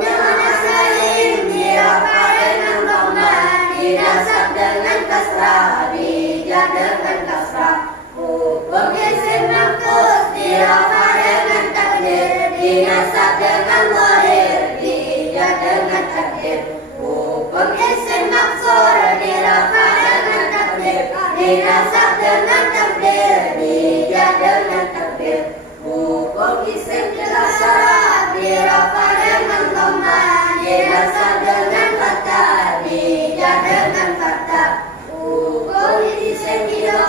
dengan salim dirafa dengan dhamma, dinasab dengan kasrah, dijar dengan kasrah. Hukum isim maf'ul dirafa dengan takdir, dinasab dengan zahir, dijar dengan takdir. Hukum isim maksur dirafa dengan takdir, dinasab dengan takdir, dijar dengan takdir. Hukum isim jasad dirafa dengan dhamma, dinasab dengan fathah, dijar dengan fathah. Hukum isim idgham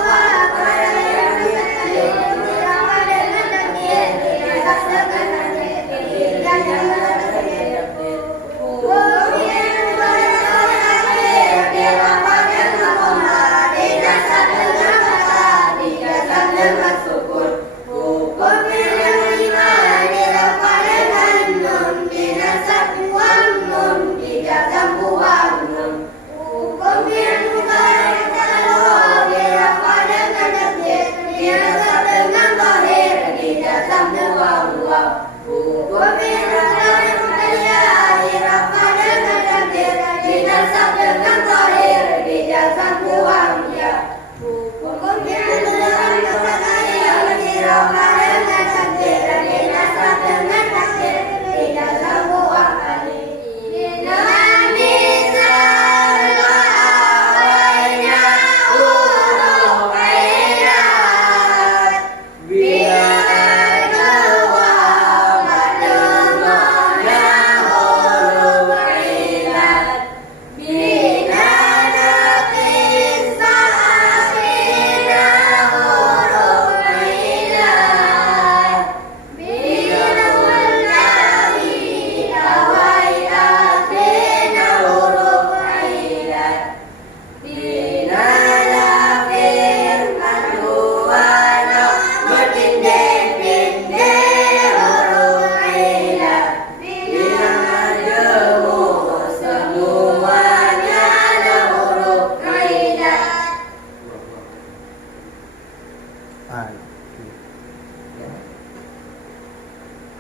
pada yang takdir, dirafa dengan takdir, dinasab dengan takdir, dijar dengan takdir. Hukum yang berakhir dirafa dengan dhamma, dinasab dengan fathah, dijazam dengan sukun. Hukum yang lima dirafa dengan nun, dinasab buang nun, dijazam buang nun. Hukum yang mubarak dirafa dengan takdir, dinasab dengan zahir, dijazam buang waw. Hukum yang mubarak dirafa dengan takdir, dinasab dengan zahir, dijazam buang ya. Hukum yang mubarak dirafa dengan takdir, dinasab dengan takdir, dijazam buang alif. Nabi salawainya huruf ayat, biar keluar dengannya huruf ayat. Bina nafis sa'atina huruf ayat, bina wallahi awai atina huruf ayat. Bina nafir maduana berpinde-pinde huruf ayat, bina majemu semuanya ada huruf ayat.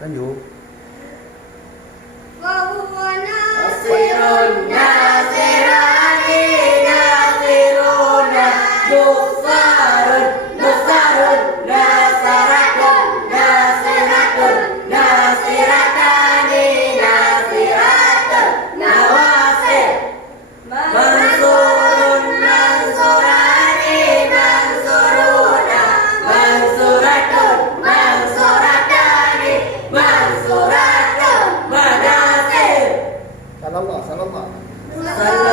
Lanjut. Wa huwa nasirun nasirani nasiruna, nusarun nusarun, nasaratun nasiratun, nasiratani nasiratun, nawasir. Mansurun mansurani mansuruna, mansuratun mansuratani mansuratun, manasir. Salam Allah. Sallallahu